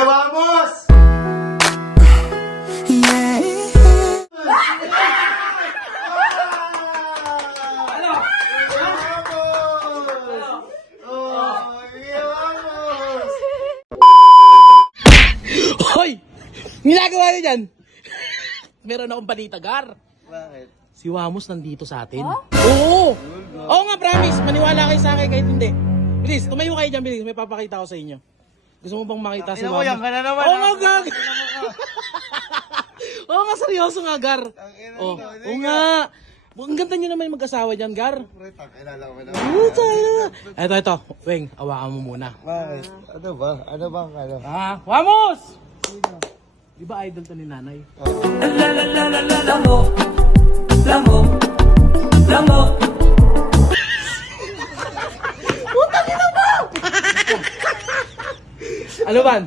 Kuya Vamos! Hoy! Ginagawa niyo dyan? Meron akong balita, Gar. Bakit? Si Wamos nandito sa atin. Huh? Oo! Oo nga, promise. Maniwala kayo sa akin kahit hindi. Bilis, tumayo kayo dyan, bilis. May papakita ko sa inyo. Gusto mo bang makita si Wamos? Yan ka na naman. Oo nga, Gar. Oo nga, seryoso nga, Gar. Oo nga. Ang ganda nyo naman yung mag-asawa dyan, Gar. Ito. Weng, awakan mo muna. Bakit? Ano ba? Ano bang ano? Wamos! Di ba idol to ni nanay? Lamo. Putang ina mo! Ano ba?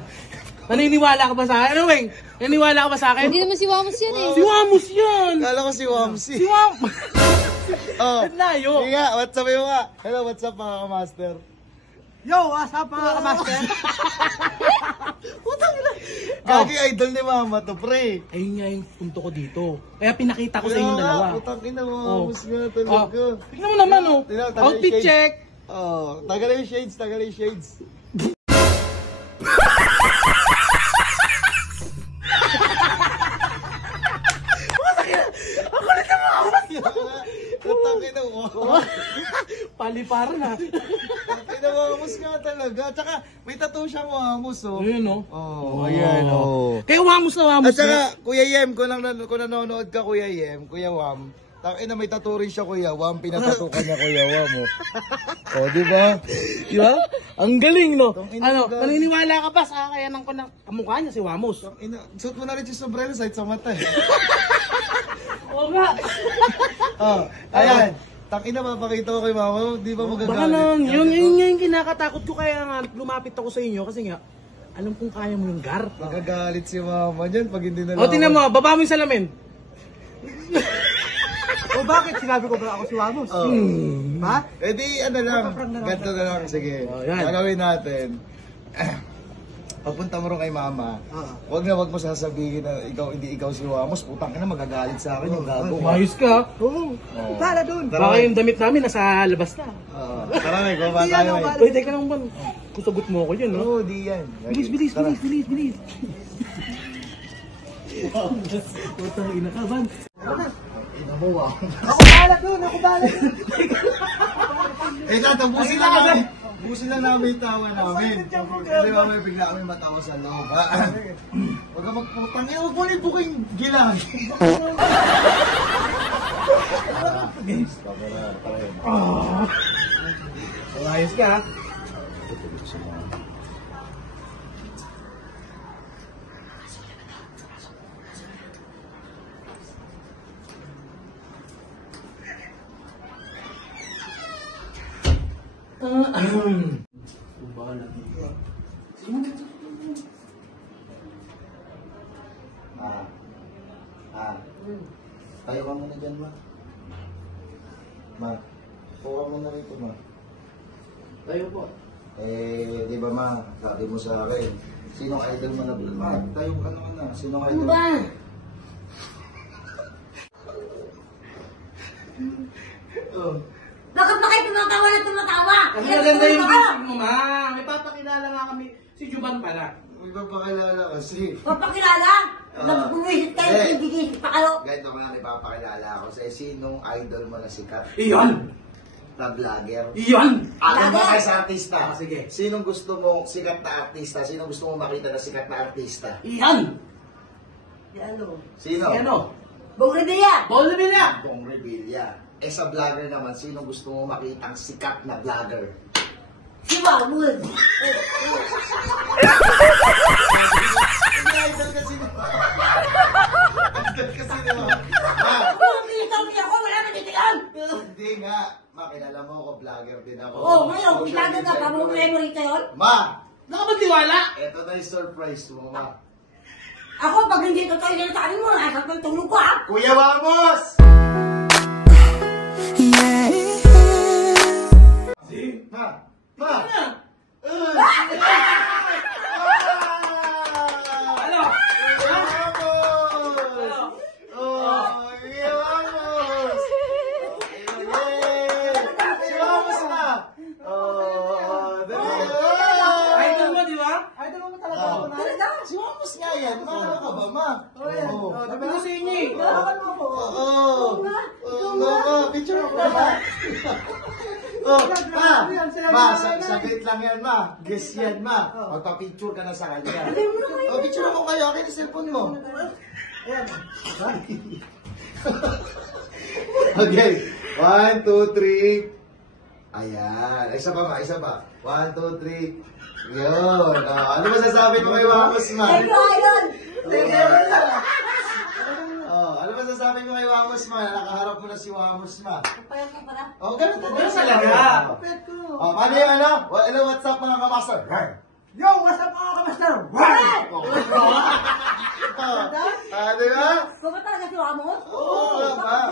Naniniwala ka ba sa akin? Ano, Weng? Naniniwala ka ba sa akin? Hindi naman si Wamos yan eh. Si Wamos yan! Kala ko si Wamsi. Si Wamos! Oh. Layo! Sige nga, what's up mo nga? Hello, what's up mga kamaster? Yo, what's up mga kamaster? Putang ina! Gagi idol ni mama to, pre. Ayun nga yung punto ko dito. Kaya pinakita ko sa inyong dalawa. Putang ina mo, Wamos nga talaga. Tignan mo naman, oh. Outfit check. Oh, tagal yung shades, Tangina mo. Paliparan ha. Tangina mo, Wamos nga talaga. Tsaka may tattoo siyang Wamos, oh. Ayun, oh. Oh, ayan, oh. Kaya Wamos na Wamos. At saka, Kuya Yem, kung nanonood ka, Kuya Yem, Kuya Wam, tangina may tattoo rin siya, Kuya Wam, pinatattoo ka niya, Kuya Wam, oh. Oh, di ba? Di ba? Ang galing, no? Ano, galing. naniniwala ka ba sa kakayanan ko ng kamukha niya si Wamos? Suot mo na rin yung sombrero side sa mata, eh. Oo nga. Oh, ayan. Tangina, mapakita ko kay mama, di ba magagalit? Baka lang, yun yung kinakatakot ko kaya nga lumapit ako sa inyo kasi nga, alam kong kaya mo yung Gar. Magagalit si mama dyan pag hindi na O, tingnan mo, baba mo yung salamin. O bakit? Sinabi ko ba ako si Wamos? Ha? Eh di, ano lang, ganito na lang, sige. Oh, yan. Gagawin natin. Pagpunta mo rin kay mama, wag mo sasabihin na hindi ikaw si Wamos, putang ina magagalit sa akin yung gago. Mayos ka. Oo. Para doon. Baka yung damit namin nasa labas na. Tara may baba Di tayo ano, eh. Pwede ka nang ban. Kusagot mo ako yun, no? Oo, di yan. Bilis. Putang ina ka, Van. Ina mo, wow. Ako bahala doon. Eh, tatapusin lang namin. Busin lang namin yung tawa namin. Kasi mamaya bigla kami matawa sa loob, ha? Huwag ka magputang. Eh, huwag mo rin buking gilang. Ayos ka, ha? Tayo ka muna dyan, ma. Ma, kuha mo na rito, ma. Tayo po. Eh, di ba, ma, sabi mo sa akin, sinong idol mo na vlog? Ma, tayo ka naman na. Sinong idol? Ano ba? Oh. Bakit ba kayo tumatawa na tumatawa? Ang maganda yung bisig mo, ma. May papakilala nga kami. Si Juban pala. May papakilala kasi. Papakilala? Nagbuwisit kayo, bibigis pa kayo. Ganito ko na ipapakilala ako sa sinong idol mo na sikat Iyan! na vlogger. Iyan! Alam mo kayo sa artista? Sige. Sinong gusto mong sikat na artista? Sinong gusto mong makita na sikat na artista? Iyan! Ano? Sino? Ano? Bong Revilla! Paul Revilla! Bong Revilla. Eh sa vlogger naman, sino gusto mong makitang sikat na vlogger? Si Wamos! Idol kasi naman. Idol kasi naman. Kung pinitaw niya ako, wala matitigan! Hindi nga. Makilala mo ako, vlogger din ako. Oo, ngayon, pitaga ka pa, mong memory ka yun? Ma! Nakapagtiwala! Ito na yung surprise mo, ma. Ako, pag hindi totoo yung sabi mo, nasa pang tulog ko, ha? Kuya Vamos! Ma! Ma! Ano? naman talaga ako na. Talaga? Si Wamos nga yan. Mahal ka ba, ma? Oo. Sabi ko sa inyo eh. Hawakan mo ako. Oo. Oo, picture ako ba? Oh, ma, saglit lang yan, ma. Guess yan, ma. Magpa-picture ka na sa kanya. Oh, picture ako kayo. Akin yung cellphone mo. Ayan. Okay. 1, 2, 3. Ayan. Isa pa, ma. Isa pa. 1, 2, 3. Yun. Ano masasabi ko kay Wamos, ma? Thank you, Idol. Ano masasabi ko kay Wamos, ma? Nakaharap mo na si Wamos, ma. Payat ka pala. Oh, ganun talaga. Kapit ko. Oh, paano yung ano? Hello, what's up mga kamaster? Yo, what's up mga kamaster? Di ba? Kung ba talaga si Wamos? Oo, ma.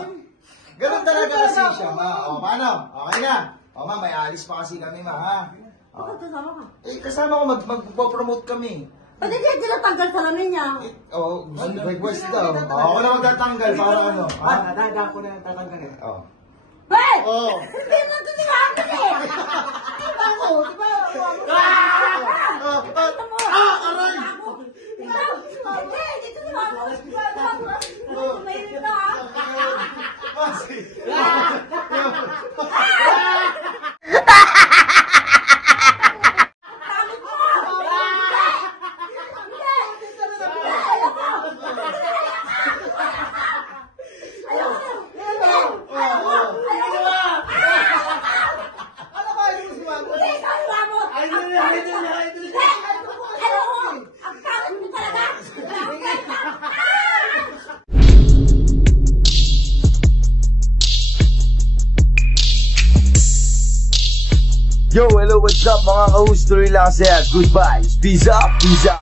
Ganun talaga kasi siya, ma. O, paano? Okay na. O, ma, may alis pa kasi kami, ma, ha? Bakit kasama ka? Eh, kasama ko, magpo-promote kami. Ba't hindi natanggal sa lamin niya? Oh, request daw. Ako na magtatanggal, para ano. Ha? Nadadaan ko na yung tatanggalin. Oh. Hey! Oh. Hindi mo ito si Wamos eh! Diba ako? Diba Wamos? Aray! Hindi, dito si Wamos. Mahirap na ha? Masi. Pagod mo! Hindi! Ano ba yung si Wamos? Hindi, ikaw si Wamos! Idol niya, idol niya, idol niya. Ang pangit mo talaga! Yo, hello, what's up mga ka-host? Tuloy lang saya. Goodbye. Peace up, peace up.